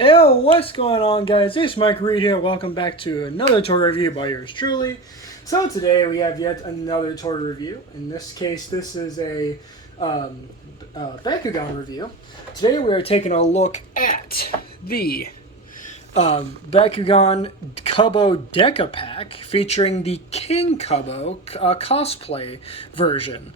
Yo, what's going on, guys? It's Mike Reed here. Welcome back to another toy review by yours truly. So today we have yet another toy review. In this case, this is a Bakugan review. Today we are taking a look at the Bakugan Kubo Deca Pack featuring the King Kubo cosplay version.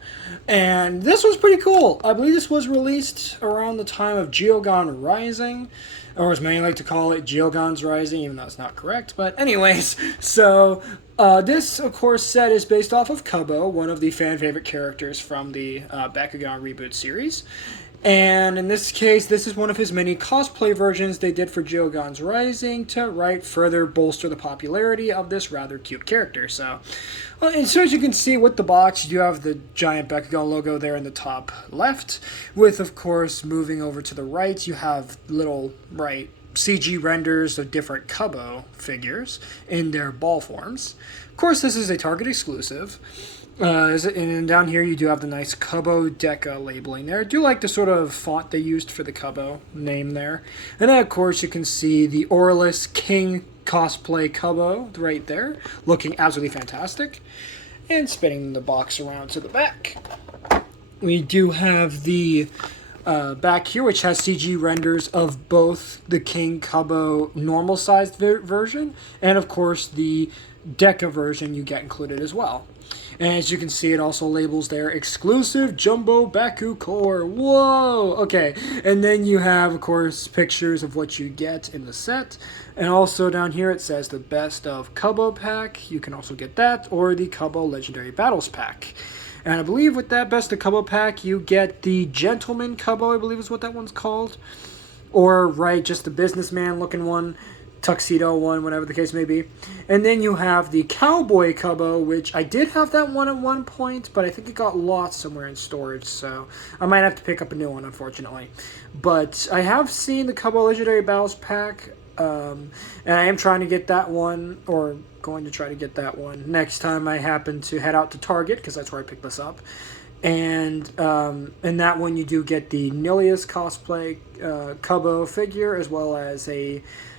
And this was pretty cool. I believe this was released around the time of Geogon Rising, or as many like to call it, Geogon's Rising, even though it's not correct. But anyways, so this, of course, set is based off of Kubo, one of the fan favorite characters from the Bakugan reboot series. And in this case, this is one of his many cosplay versions they did for Geogon's Rising to further bolster the popularity of this rather cute character. So, and so as you can see with the box, you do have the giant Bakugan logo there in the top left, with, of course, moving over to the right, you have little, CG renders of different Kubo figures in their ball forms. Of course, this is a Target exclusive. And down here you do have the nice Kubo Deca labeling there. I do like the sort of font they used for the Kubo name there. And then, of course, you can see the Aurelus King cosplay Kubo right there, looking absolutely fantastic. And spinning the box around to the back, we do have the back here, which has CG renders of both the King Kubo normal sized version and, of course, the Deca version you get included as well. And as you can see, it also labels there exclusive Jumbo Baku Core. Whoa! Okay. And then you have, of course, pictures of what you get in the set. And also down here it says the Best of Kubo pack. You can also get that, or the Kubo Legendary Battles pack. And I believe with that Best of Kubo pack, you get the Gentleman Kubo, I believe is what that one's called. Or, just the businessman looking one. Tuxedo one, whatever the case may be. And then you have the Cowboy Kubo, which I did have that one at one point, but I think it got lost somewhere in storage, so I might have to pick up a new one, unfortunately. But I have seen the Kubo Legendary Battles pack, and I am trying to get that one, or going to try to get that one next time I happen to head out to Target, because that's where I picked this up. And in that one you do get the Nilius cosplay Kubo figure, as well as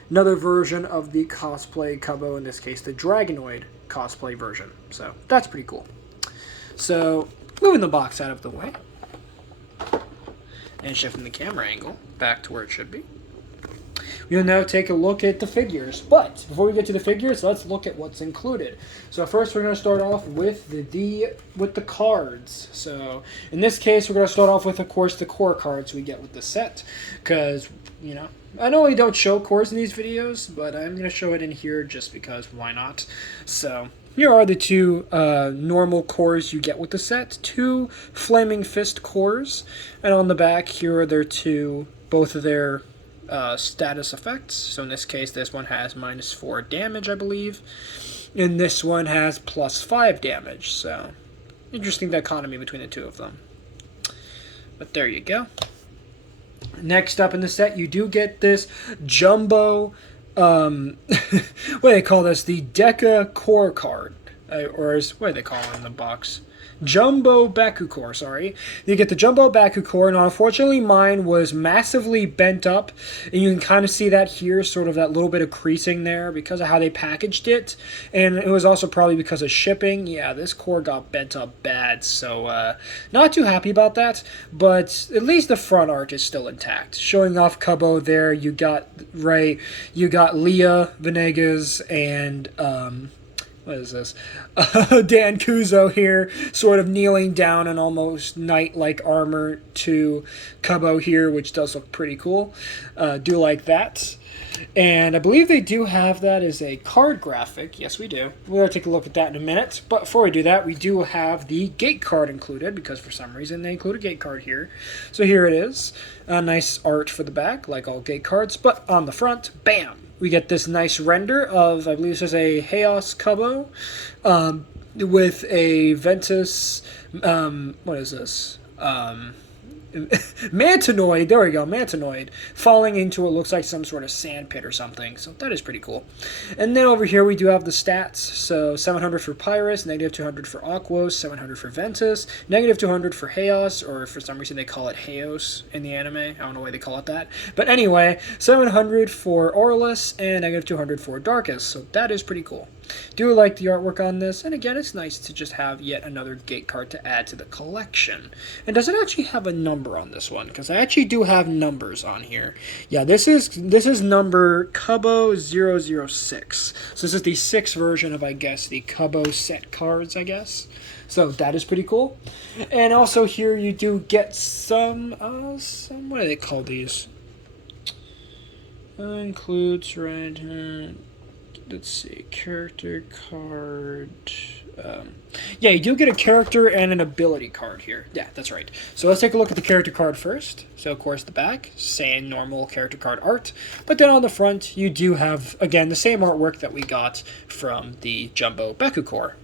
another version of the cosplay Kubo, in this case the Dragonoid cosplay version. So that's pretty cool. So moving the box out of the way and shifting the camera angle back to where it should be, we'll now take a look at the figures. But before we get to the figures, let's look at what's included. So first we're going to start off with the cards. So in this case we're going to start off with, of course, the core cards we get with the set, because I know we don't show cores in these videos, but I'm going to show it in here just because why not. So here are the two normal cores you get with the set, two Flaming Fist cores, and on the back here are their both of their status effects. So in this case, this one has -4 damage, I believe, and this one has +5 damage. So interesting dichotomy between the two of them. But there you go. Next up in the set, you do get this jumbo, what do they call this? The Deca Core card, or what do they call it in the box? Jumbo Baku Core, sorry. You get the Jumbo Baku Core, and unfortunately mine was massively bent up, and you can kind of see that here, sort of that little bit of creasing there because of how they packaged it, and it was also probably because of shipping. Yeah, this core got bent up bad, so not too happy about that, but at least the front art is still intact. Showing off Kubo there, you got Leah Venegas and what is this? Dan Kuzo here, sort of kneeling down in almost knight-like armor to Kubo here, which does look pretty cool. Do like that. And I believe they do have that as a card graphic. Yes, we do. We're going to take a look at that in a minute. But before we do that, we do have the gate card included, because for some reason they include a gate card here. So here it is. A nice art for the back, like all gate cards. But on the front, bam! We get this nice render of, I believe this is a Chaos Kubo, with a Ventus, what is this? Mantanoid, there we go, Mantanoid, falling into what looks like some sort of sand pit or something. So that is pretty cool. And then over here we do have the stats. So 700 for Pyrus, negative 200 for Aquos, 700 for Ventus, negative 200 for Haos, or for some reason they call it Haos in the anime. I don't know why they call it that. But anyway, 700 for Orlus, and negative 200 for Darkus. So that is pretty cool. Do like the artwork on this, and again, it's nice to just have yet another gate card to add to the collection. And does it actually have a number on this one? Because I actually do have numbers on here. Yeah, this is number Cubbo 006. So this is the 6th version of, I guess, the Cubbo set cards, I guess. So that is pretty cool. And also here you do get some what do they call these? Includes, right, let's see, character card. Yeah, you do get a character and an ability card here. Yeah, that's right. So let's take a look at the character card first. So, of course, the back, same normal character card art. But then on the front, you do have, again, the same artwork that we got from the Jumbo Beku Core.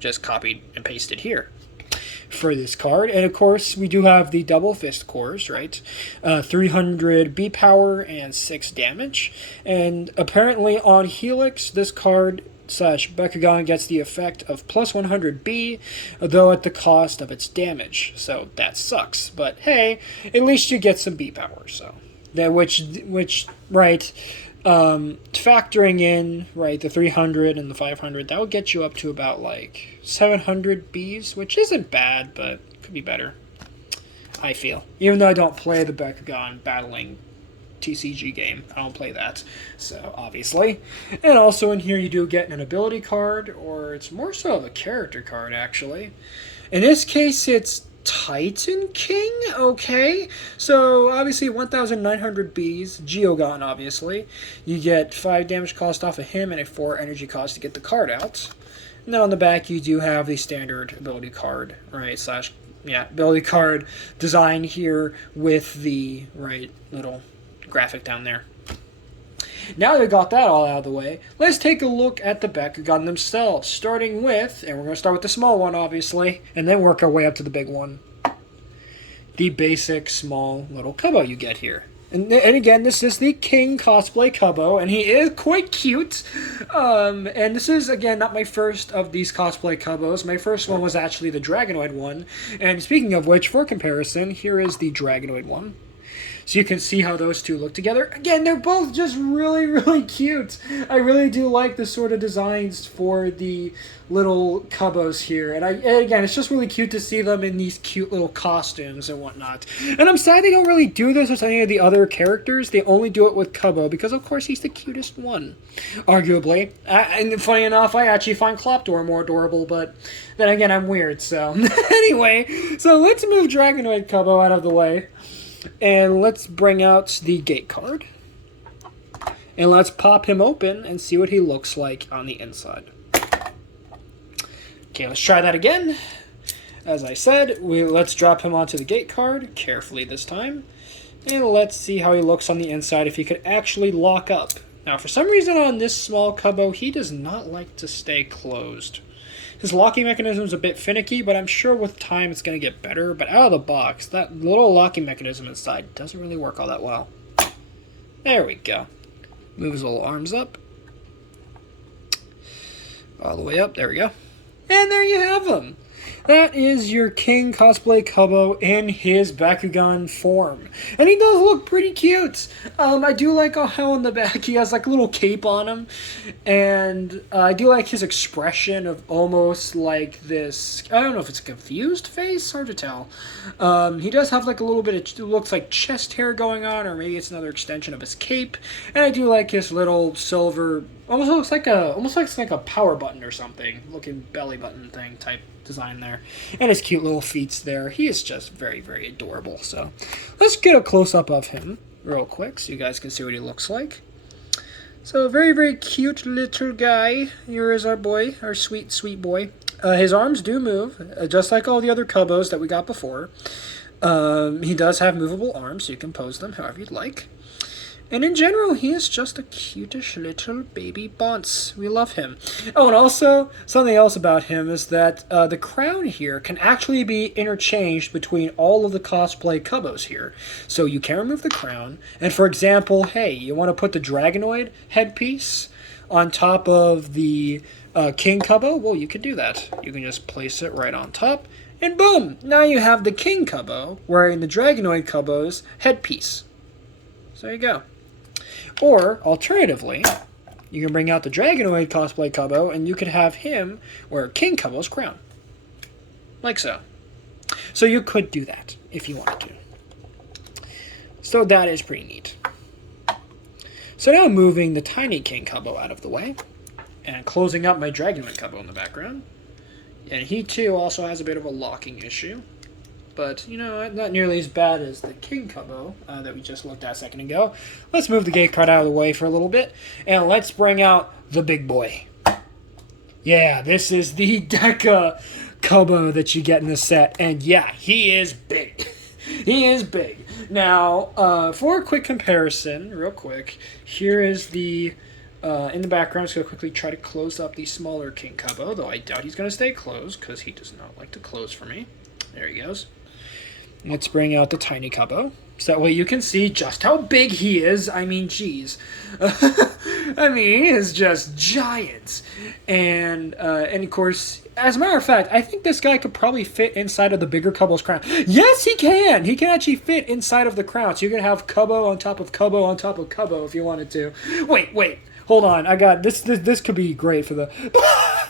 Just copied and pasted here for this card. And of course we do have the double fist cores, right? 300 B power and 6 damage. And apparently on Helix, this card slash Bakugan gets the effect of plus 100 B, though at the cost of its damage. So that sucks. But hey, at least you get some B power. So that which right, factoring in, right, the 300 and the 500, that would get you up to about like 700 Bs, which isn't bad, but could be better, I feel. Even though I don't play the Bakugan battling TCG game, I don't play that, so obviously. And also in here you do get an ability card, or it's more so of a character card, actually. In this case, it's Titan King, okay. So obviously 1,900 Bs, Geogon obviously. You get 5 damage cost off of him and a 4 energy cost to get the card out. And then on the back you do have the standard ability card, right, slash, yeah, ability card design here with the, right, little graphic down there. Now that we got that all out of the way, let's take a look at the Bakugan themselves, starting with, and we're going to start with the small one, obviously, and then work our way up to the big one. The basic, small, little Cubbo you get here. And again, this is the King cosplay Cubbo, and he is quite cute. And this is, again, not my first of these cosplay Cubbos. My first one was actually the Dragonoid one. And speaking of which, for comparison, here is the Dragonoid one. So you can see how those two look together. Again, they're both just really, really cute. I really do like the sort of designs for the little Cubbos here. And again, it's just really cute to see them in these cute little costumes and whatnot. And I'm sad they don't really do this with any of the other characters. They only do it with Cubbo because, of course, he's the cutest one, arguably. And funny enough, I actually find Klopdor more adorable, but then again, I'm weird, so. Anyway, so let's move Dragonoid Cubbo out of the way. And let's bring out the gate card. And let's pop him open and see what he looks like on the inside. Okay, let's try that again. As I said, let's drop him onto the gate card, carefully this time. And let's see how he looks on the inside, if he could actually lock up. Now, for some reason on this small Cubbo, he does not like to stay closed. His locking mechanism is a bit finicky, but I'm sure with time it's going to get better. But out of the box, that little locking mechanism inside doesn't really work all that well. There we go. Move his little arms up. All the way up. There we go. And there you have him. That is your King cosplay Cubbo in his Bakugan form. And he does look pretty cute. I do like how on the back he has like a little cape on him. And I do like his expression of almost like this, I don't know if it's a confused face, hard to tell. He does have like a little bit of, it looks like chest hair going on, or maybe it's another extension of his cape. And I do like his little silver, almost looks like a power button or something, looking belly button thing type design there, and his cute little feet there. He is just very, very adorable. So let's get a close-up of him real quick so you guys can see what he looks like. So very, very cute little guy. Here is our boy, our sweet, sweet boy. His arms do move, just like all the other Cubbos that we got before. He does have movable arms, so you can pose them however you'd like. And in general, he is just a cutish little baby bonce. We love him. Oh, and also, something else about him is that the crown here can actually be interchanged between all of the cosplay Cubos here. So you can remove the crown, and for example, hey, you want to put the Dragonoid headpiece on top of the King Cubbo? Well, you can do that. You can just place it right on top, and boom! Now you have the King Cubbo wearing the Dragonoid Cubbo's headpiece. So there you go. Or, alternatively, you can bring out the Dragonoid cosplay Cubbo, and you could have him wear King Cubbo's crown. Like so. So you could do that, if you wanted to. So that is pretty neat. So now moving the tiny King Cubbo out of the way, and closing up my Dragonoid Cubbo in the background. And he, too, also has a bit of a locking issue. But, you know, not nearly as bad as the King Cubbo that we just looked at a second ago. Let's move the gate card out of the way for a little bit, and let's bring out the big boy. Yeah, this is the Deca Cubbo that you get in the set, and yeah, he is big. He is big. Now, for a quick comparison, real quick, here is the... in the background, I'm just going to quickly try to close up the smaller King Cubbo, though I doubt he's going to stay closed, because he does not like to close for me. There he goes. Let's bring out the tiny Cubbo, so that way you can see just how big he is. I mean, geez. I mean, he is just giant. And of course, as a matter of fact, I think this guy could probably fit inside of the bigger Cubbo's crown. Yes, he can! He can actually fit inside of the crown, so you can have Cubbo on top of Cubbo on top of Cubbo if you wanted to. Wait. Hold on, I got this. This could be great for the...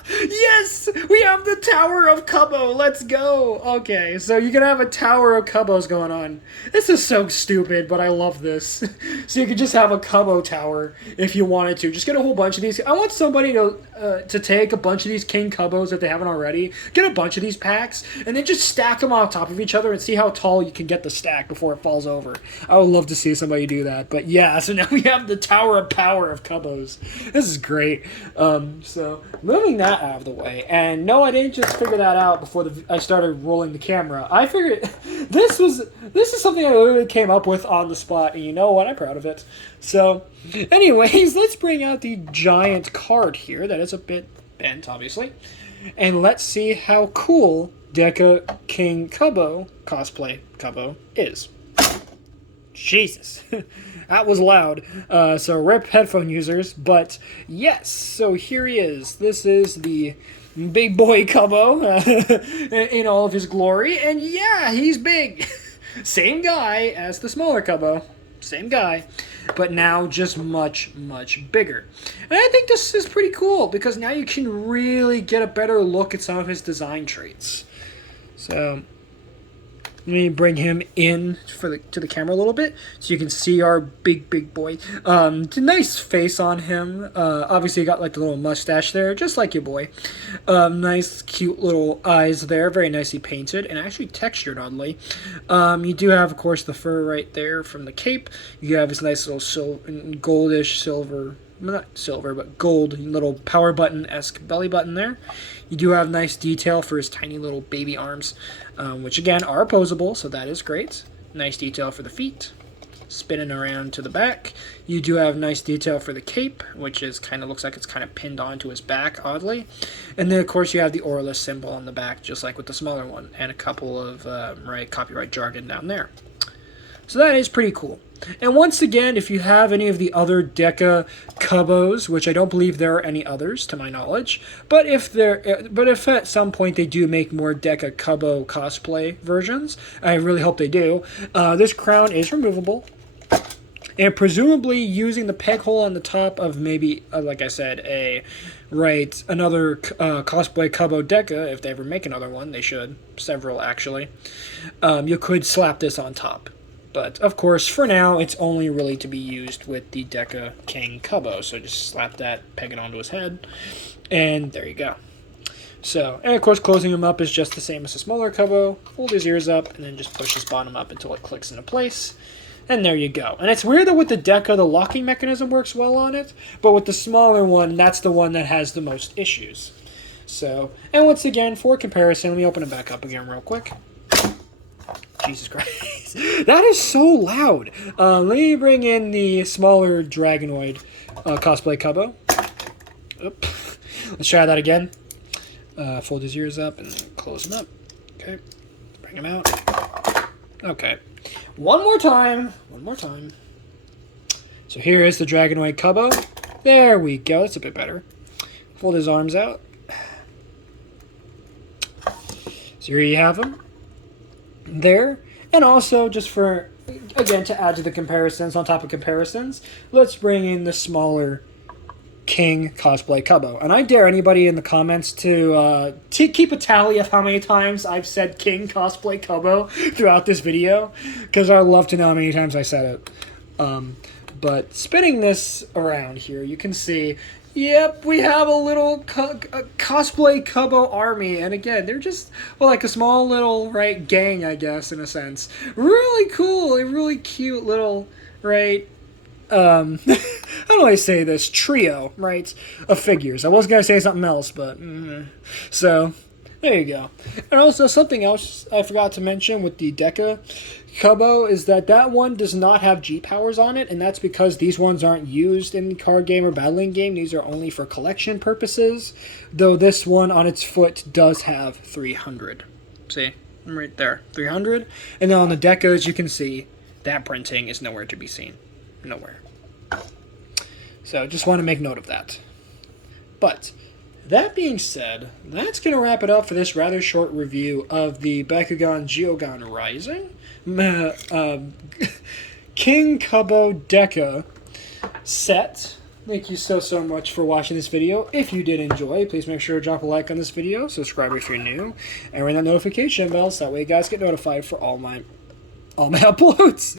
Yes! We have the Tower of Cubbo! Let's go! Okay, so you can have a Tower of Cubbos going on. This is so stupid, but I love this. So you could just have a Cubbo Tower if you wanted to. Just get a whole bunch of these. I want somebody to take a bunch of these King Cubbos if they haven't already. Get a bunch of these packs, and then just stack them on top of each other and see how tall you can get the stack before it falls over. I would love to see somebody do that. But yeah, so now we have the Tower of Power of Cubbos. This is great. So moving that out of the way, and no, I didn't just figure that out before I started rolling the camera. I figured this is something I literally came up with on the spot, and you know what? I'm proud of it. So, anyways, let's bring out the giant card here. That is a bit bent, obviously, and let's see how cool Deca King Cubbo cosplay Cubbo is. Jesus. That was loud. So rip headphone users. But yes, so here he is. This is the big boy Cubbo in all of his glory. And yeah, he's big. Same guy as the smaller Cubbo. Same guy. But now just much, much bigger. And I think this is pretty cool because now you can really get a better look at some of his design traits. So... let me bring him in to the camera a little bit so you can see our big boy. Nice face on him. Obviously, you got like the little mustache there, just like your boy. Nice, cute little eyes there, very nicely painted and actually textured, oddly. You do have, of course, the fur right there from the cape. You have his nice little goldish silver. Not silver, but gold little power button-esque belly button there. You do have nice detail for his tiny little baby arms, which again are opposable, so that is great. Nice detail for the feet, spinning around to the back. You do have nice detail for the cape, which is kind of looks like it's kind of pinned onto his back, oddly. And then, of course, you have the Aurelus symbol on the back, just like with the smaller one, and a couple of copyright jargon down there. So that is pretty cool. And once again, if you have any of the other Deca Cubbos, which I don't believe there are any others to my knowledge, but if at some point they do make more Deca Cubbo cosplay versions, I really hope they do. This crown is removable, and presumably using the peg hole on the top of maybe, like I said, another cosplay Cubbo Deca. If they ever make another one, they should. Several actually. You could slap this on top. But, of course, for now, it's only really to be used with the Deca King Cubbo. So just slap that, peg it onto his head, and there you go. So, and of course, closing him up is just the same as the smaller Cubbo. Hold his ears up, and then just push his bottom up until it clicks into place. And there you go. And it's weird that with the Deca, the locking mechanism works well on it, but with the smaller one, that's the one that has the most issues. So, and once again, for comparison, let me open it back up again real quick. Jesus Christ. That is so loud. Let me bring in the smaller Dragonoid cosplay Cubbo. Oop. Let's try that again. Fold his ears up and close him up. Okay. Bring him out. Okay. One more time. So here is the Dragonoid Cubbo. There we go. That's a bit better. Fold his arms out. So here you have him. There. And also, just for, again, to add to the comparisons, on top of comparisons, let's bring in the smaller King cosplay Cubbo. And I dare anybody in the comments to keep a tally of how many times I've said King cosplay Cubbo throughout this video, because I'd love to know how many times I said it. But spinning this around here, you can see, yep, we have a little cosplay Cubbo army. And again, they're just, well, like a small little, right, gang, I guess, in a sense. Really cool, a really cute little, right, how do I say this? Trio, right, of figures. I was going to say something else, but, so, there you go. And also, something else I forgot to mention with the Deca Cubbo is that one does not have G-Powers on it, and that's because these ones aren't used in the card game or battling game. These are only for collection purposes, though this one on its foot does have 300. See? Right there. 300. And then on the Decas, you can see that printing is nowhere to be seen. Nowhere. So, just want to make note of that. But, that being said, that's going to wrap it up for this rather short review of the Bakugan Geogan Rising King Cubbo Deca set. Thank you so much for watching this video. If you did enjoy, please make sure to drop a like on this video, subscribe if you're new, and ring that notification bell so that way you guys get notified for all my uploads.